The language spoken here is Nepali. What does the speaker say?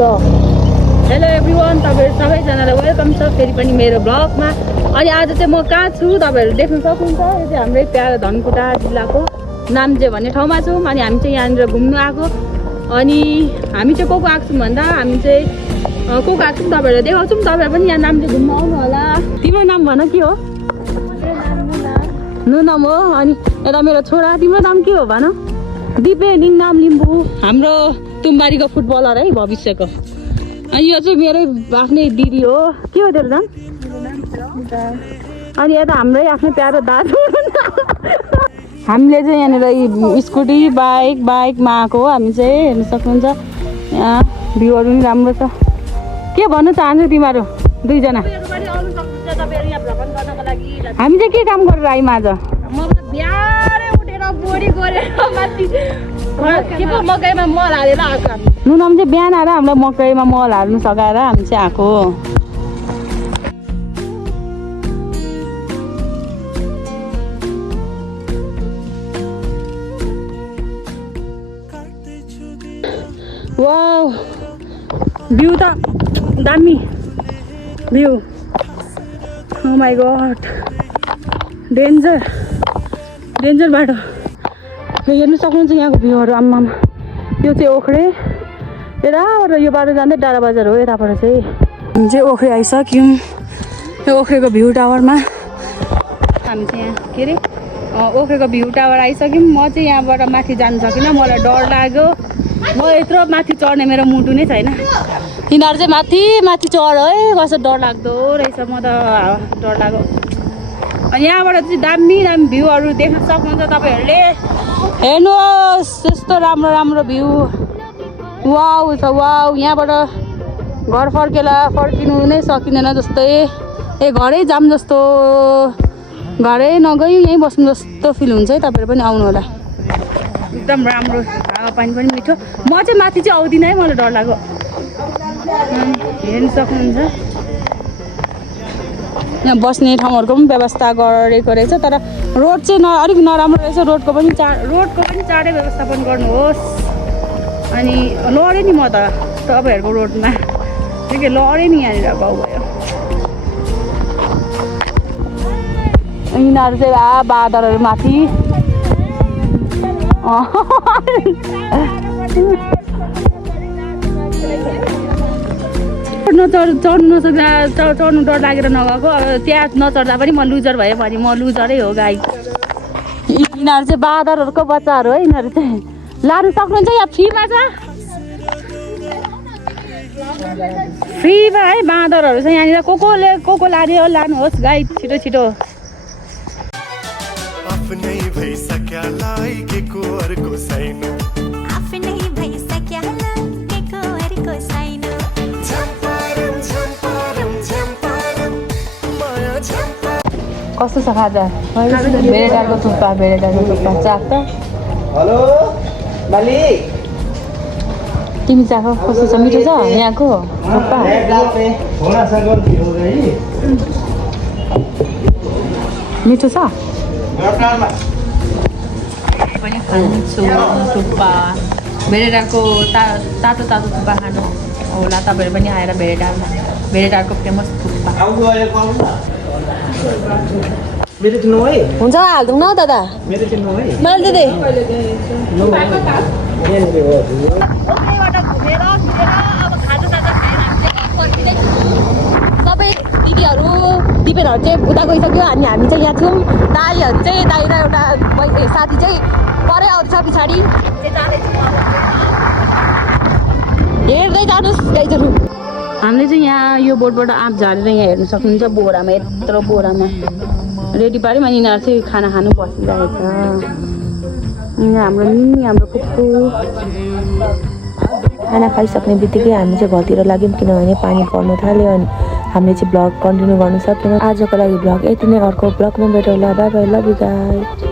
हेलो एभ्रिवान, तपाईँहरू सबैजनालाई वेलकम छ फेरि पनि मेरो ब्लगमा। अनि आज चाहिँ म कहाँ छु तपाईँहरू देख्न सक्नुहुन्छ। यो चाहिँ हाम्रै प्यारो धनकुटा जिल्लाको नाम्चे भन्ने ठाउँमा छौँ। अनि हामी चाहिँ यहाँनिर घुम्नु आएको। अनि हामी चाहिँ को आएको छौँ भन्दा हामी चाहिँ को आएको छौँ तपाईँहरूलाई देखाउँछौँ। तपाईँहरू पनि यहाँ नाम्चे घुम्नु आउनु होला। तिम्रो नाम भन के हो? नुनम हो। अनि यता मेरो छोरा, तिम्रो नाम के हो भन? दिपे निङनाम लिम्बू, हाम्रो तुम्बारीको फुटबलर है भविष्यको। अनि यो चाहिँ मेरै आफ्नै दिदी हो। के हो तेरो नाम? अनि यता हाम्रै आफ्नै प्यारो दाजु। हामीले चाहिँ यहाँनिर स्कुटी बाइकमा आएको हो। हामी चाहिँ हेर्न सक्नुहुन्छ यहाँ भ्यूहरू पनि राम्रो छ। के भन्नु चाहन्छु तिमीहरू दुईजना? हामी चाहिँ के काम गरेर आयौँ आज? मकैमा मल हालेर आएको। नुनम चाहिँ बिहान आएर हामीलाई मकैमा मल हाल्नु सघाएर हामी चाहिँ आएको। वाउ, भ्यू त दामी view. Oh my god, danger बाटो। हेर्नु सक्नुहुन्छ यहाँको भ्यूहरू। आम्मामा, यो चाहिँ ओखरे। यताबाट यो बाटो जाँदै डाँडा बजार हो। यताबाट चाहिँ हामी चाहिँ ओखरे आइसक्यौँ। यो ओखरेको भ्यू टावरमा हामी चाहिँ यहाँ के अरे ओखरेको भ्यू टावर आइसक्यौँ। म चाहिँ यहाँबाट माथि जानु सकिनँ, मलाई डर लाग्यो। म यत्रो माथि चढ्ने मेरो मुटु नै छैन। तिनीहरू चाहिँ माथि चढ है, कस्तो डर लाग्दो रहेछ। म त डर लाग्यो। अनि यहाँबाट चाहिँ दामी भ्यूहरू देख्न सक्नुहुन्छ तपाईँहरूले। हेर्नुहोस् यस्तो राम्रो भ्यू। वाउ छ वाउ। यहाँबाट घर फर्किनु नै सकिँदैन जस्तै। घरै जाम जस्तो, घरै नगई यहीँ बस्नु जस्तो फिल हुन्छ है। तपाईँहरू पनि आउनु होला। एकदम राम्रो, हावापानी पनि मिठो। म चाहिँ माथि चाहिँ आउँदिनँ है, मलाई डर लाग्यो। हेर्नु सक्नुहुन्छ यहाँ बस्ने ठाउँहरूको पनि व्यवस्था गरेको रहेछ। तर रोड चाहिँ अलिक नराम्रो रहेछ। रोडको पनि चाँडै व्यवस्थापन गर्नुहोस्। अनि लडेँ नि म त तपाईँहरूको रोडमा। के लडेँ नि यहाँनिर गाउँ भयो। यिनीहरू चाहिँ बादलहरू माथि चढ्नु डर लागेर नगएको। अब त्यहाँ नचढ्दा पनि म लुजर भएँ भने म लुजरै हो गाई। यिनीहरू चाहिँ बाँदरहरूको बच्चाहरू है। यिनीहरू चाहिँ लानु सक्नुहुन्छ। यहाँ फ्रीमा छ, फ्रीमा है। बाँदरहरू छ यहाँनिर। को लाने लानुहोस् गाई, छिटो। कस्तो छ खाजा? भेडेटाको थुक्पा चाख त। हेलो मालिक, तिमी चाख कस्तो छ? मिठो छ यहाँको थुक्पा? मिठो छ पनि खान्छु थुक्पा। भेडेटाको तातो थुक्पा खानु होला तपाईँहरू पनि आएर। भेडेटाको फेमस थुक्पा मेरो चिन्नु है? हुन्छ, हालिदिउँ न दादा। मेरो चिन्नु है? मैले दिदी सबै दिदीहरू चाहिँ उता गइसक्यो। अनि हामी चाहिँ यहाँ छौँ। दाई र एउटा साथी चाहिँ परै आउँदैछ पछाडि। हेर्दै जानुहोस् गाइजहरू। हामीले चाहिँ यहाँ यो बोटबाट आँप झारेर यहाँ हेर्नु सक्नुहुन्छ। बोरामा, यत्रो बोरामा रेडी पाऱ्यौँ। अनि यिनीहरू चाहिँ खाना खानु बसिरहेको छ। हाम्रो निनी, हाम्रो कुक्कु। खाना खाइसक्ने बित्तिकै हामी चाहिँ घरतिर लाग्यौँ, किनभने पानी पर्नु थाल्यो। अनि हामीले चाहिँ ब्लग कन्टिन्यू गर्नु सकेनौँ। आजको लागि ब्लग यति नै। अर्को ब्लगमा भेटौँला। Bye bye, love you guys.